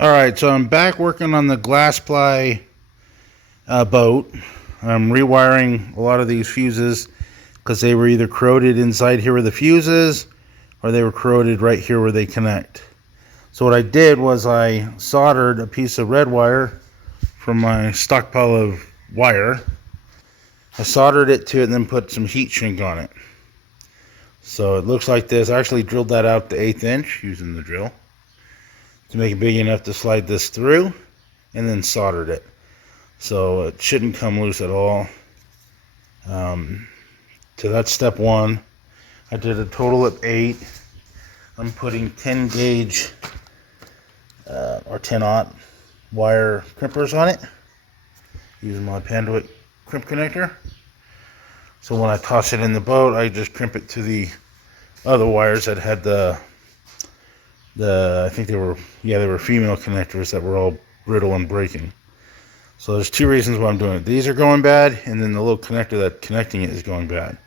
Alright, so I'm back working on the Glasply boat. I'm rewiring a lot of these fuses because they were either corroded inside here where the fuse is, or they were corroded right here where they connect. So what I did was I soldered a piece of red wire from my stockpile of wire. I soldered it to it and then put some heat shrink on it. So it looks like this. I actually drilled that out to 1/8 inch using the drill to make it big enough to slide this through, and then soldered it. So it shouldn't come loose at all. So that's step one. I did a total of 8. I'm putting 10 gauge or 10-aught wire crimpers on it using my Panduit crimp connector. So when I toss it in the boat, I just crimp it to the other wires that had the I think they were female connectors that were all brittle and breaking. So there's 2 reasons why I'm doing it. These are going bad, and then the little connector that's connecting it is going bad.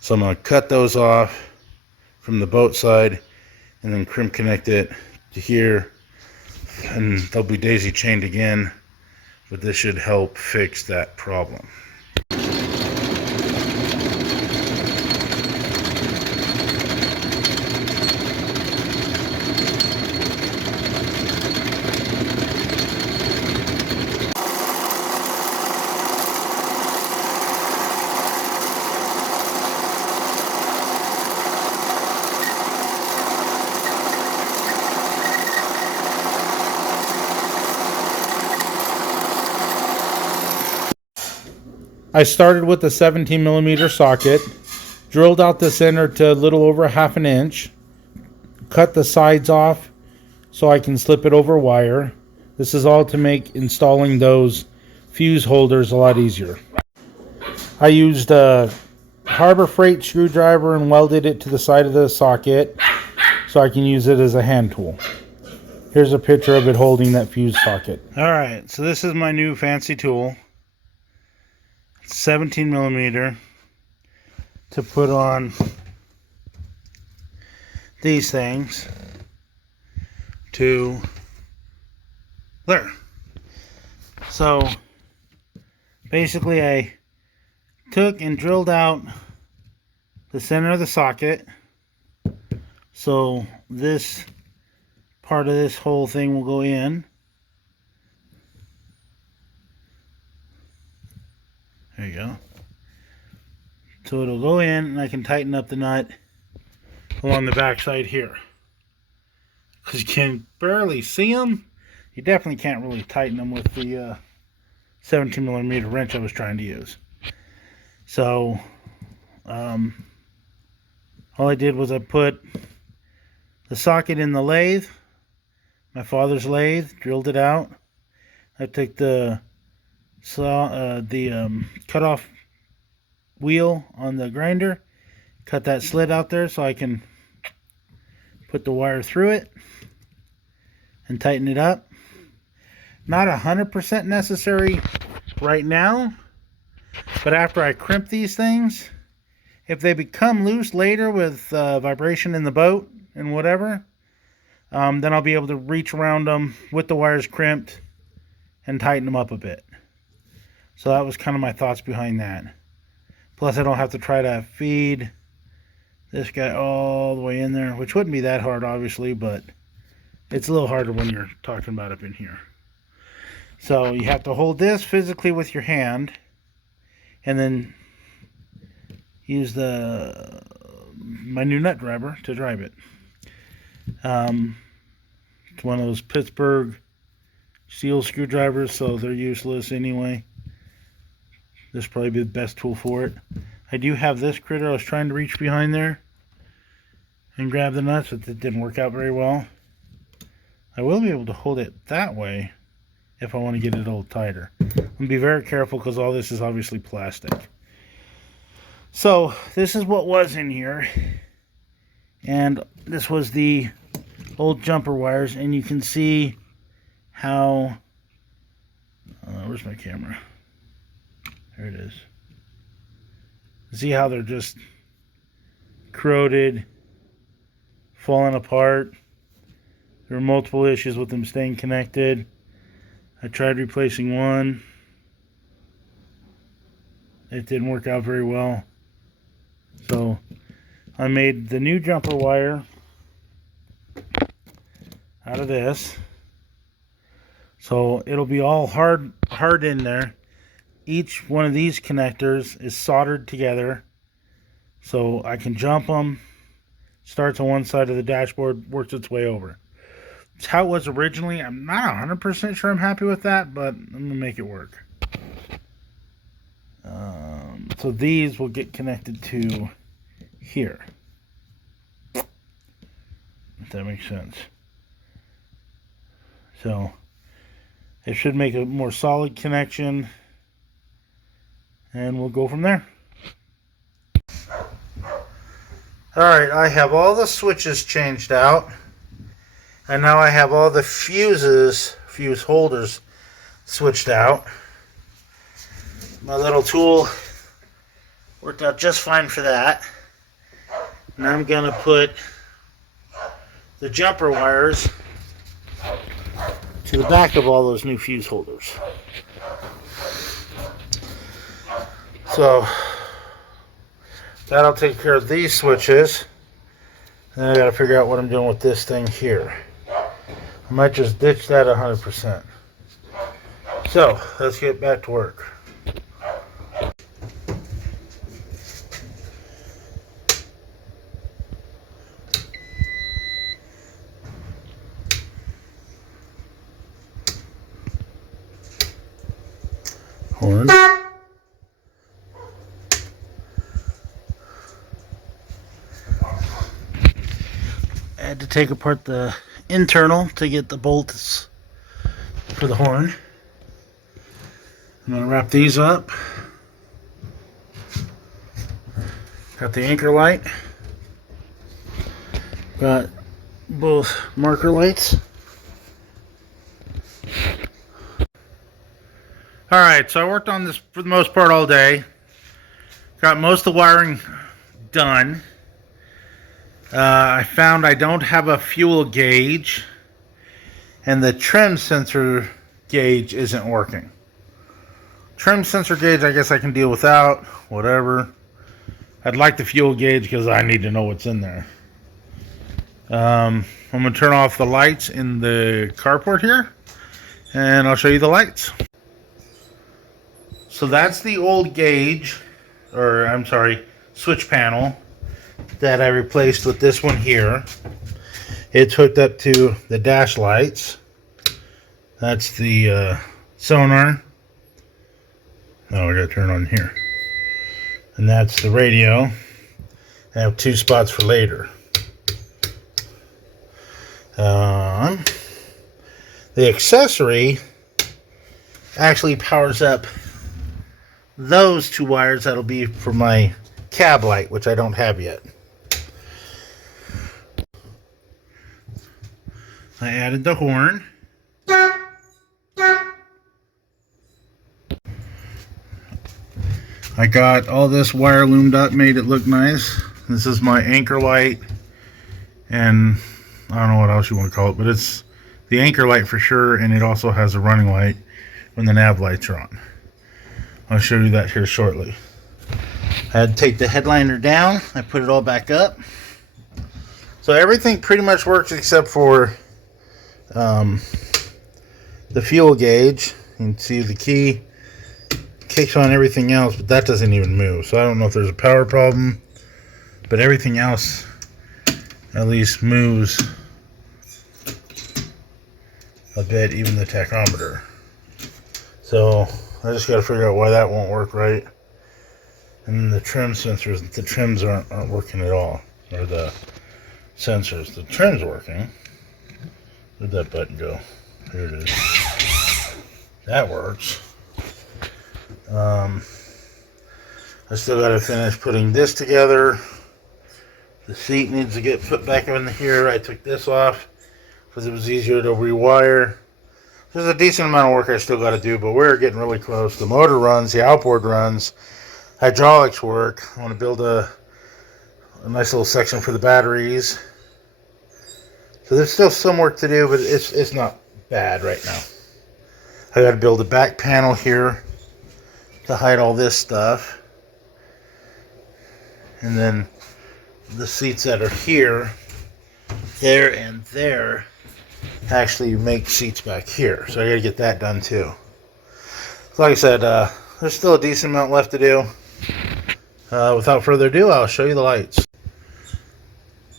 So I'm going to cut those off from the boat side and then crimp connect it to here, and they'll be daisy chained again, but this should help fix that problem. I started with a 17mm socket, drilled out the center to a little over 1/2 inch, cut the sides off so I can slip it over wire. This is all to make installing those fuse holders a lot easier. I used a Harbor Freight screwdriver and welded it to the side of the socket so I can use it as a hand tool. Here's a picture of it holding that fuse socket. Alright, so this is my new fancy tool. 17mm to put on these things to there. So basically I took and drilled out the center of the socket, so this part of this whole thing will go in. There you go. So it'll go in, and I can tighten up the nut along the back side here. Because you can barely see them. You definitely can't really tighten them with the 17mm wrench I was trying to use. So, all I did was I put the socket in the lathe, my father's lathe, drilled it out. I took the cut-off wheel on the grinder, cut that slit out there so I can put the wire through it and tighten it up. Not 100% necessary right now, but after I crimp these things, if they become loose later with vibration in the boat and whatever, then I'll be able to reach around them with the wires crimped and tighten them up a bit. So that was kind of my thoughts behind that. Plus I don't have to try to feed this guy all the way in there, which wouldn't be that hard obviously, but it's a little harder when you're talking about up in here. So you have to hold this physically with your hand and then use my new nut driver to drive it. It's one of those Pittsburgh steel screwdrivers, so they're useless anyway. This will probably be the best tool for it. I do have this critter I was trying to reach behind there and grab the nuts, but it didn't work out very well. I will be able to hold it that way if I want to get it a little tighter. And be very careful because all this is obviously plastic. So this is what was in here, and this was the old jumper wires, and you can see how where's my camera? There it is. See how they're just corroded, falling apart. There were multiple issues with them staying connected. I tried replacing one. It didn't work out very well. So I made the new jumper wire out of this. So it'll be all hard in there. Each one of these connectors is soldered together. So I can jump them. Starts on one side of the dashboard, works its way over. It's how it was originally. I'm not 100% sure I'm happy with that, but I'm going to make it work. So these will get connected to here. If that makes sense. So it should make a more solid connection. And we'll go from there. Alright, I have all the switches changed out. And now I have all the fuse holders switched out. My little tool worked out just fine for that. Now I'm going to put the jumper wires to the back of all those new fuse holders. So that'll take care of these switches. Then I got to figure out what I'm doing with this thing here. I might just ditch that 100%. So let's get back to work. Horn. I had to take apart the internal to get the bolts for the horn. I'm going to wrap these up. Got the anchor light. Got both marker lights. Alright, so I worked on this for the most part all day. Got most of the wiring done. I found I don't have a fuel gauge, and the trim sensor gauge isn't working. Trim sensor gauge I guess I can deal without, whatever. I'd like the fuel gauge because I need to know what's in there. I'm going to turn off the lights in the carport here, and I'll show you the lights. So that's the old gauge, or I'm sorry, switch panel that I replaced with this one here. It's hooked up to the dash lights. That's the sonar. Oh, I gotta turn on here. And that's the radio. I have 2 spots for later. The accessory actually powers up those 2 wires. That'll be for my cab light, which I don't have yet. I added the horn. I got all this wire loomed up, made it look nice. This is my anchor light, and I don't know what else you want to call it, but it's the anchor light for sure, and it also has a running light when the nav lights are on. I'll show you that here shortly. I had to take the headliner down. I put it all back up. So everything pretty much works except for the fuel gauge. You can see the key kicks on everything else, but that doesn't even move. So I don't know if there's a power problem, but everything else at least moves a bit, even the tachometer. So I just got to figure out why that won't work right. And then the trim sensors, the trims aren't working at all. Or the sensors. The trim's working. Where'd that button go? Here it is. That works. I still got to finish putting this together. The seat needs to get put back in here. I took this off because it was easier to rewire. There's a decent amount of work I still got to do, but we're getting really close. The motor runs, the outboard runs, hydraulics work. I want to build a nice little section for the batteries. So there's still some work to do, but it's not bad right now. I got to build a back panel here to hide all this stuff. And then the seats that are here, there, and there actually make seats back here. So I got to get that done too. So like I said, there's still a decent amount left to do. Without further ado, I'll show you the lights.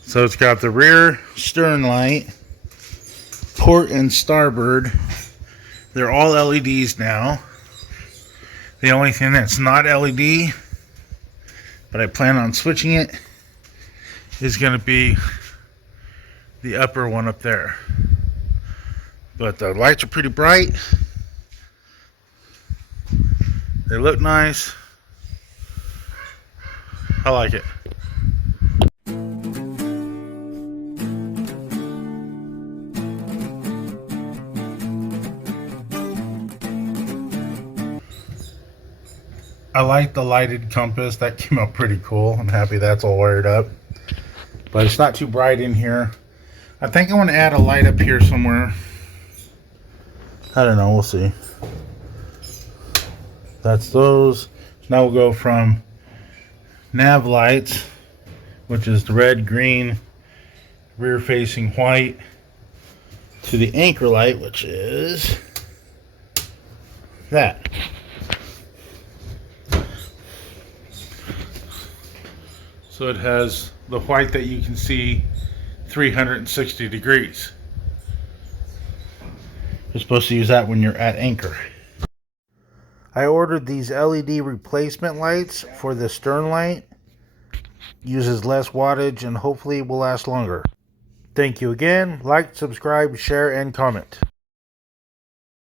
So it's got the rear stern light, port and starboard. They're all LEDs now. The only thing that's not LED, but I plan on switching it, is going to be the upper one up there. But the lights are pretty bright. They look nice. I like it. I like the lighted compass. That came out pretty cool. I'm happy that's all wired up. But it's not too bright in here. I think I want to add a light up here somewhere. I don't know. We'll see. That's those. Now we'll go from nav lights, which is the red, green, rear facing white, to the anchor light, which is that. So it has the white that you can see 360 degrees. You're supposed to use that when you're at anchor. I ordered these LED replacement lights for the stern light. Uses less wattage and hopefully will last longer. Thank you again. Like, subscribe, share, and comment.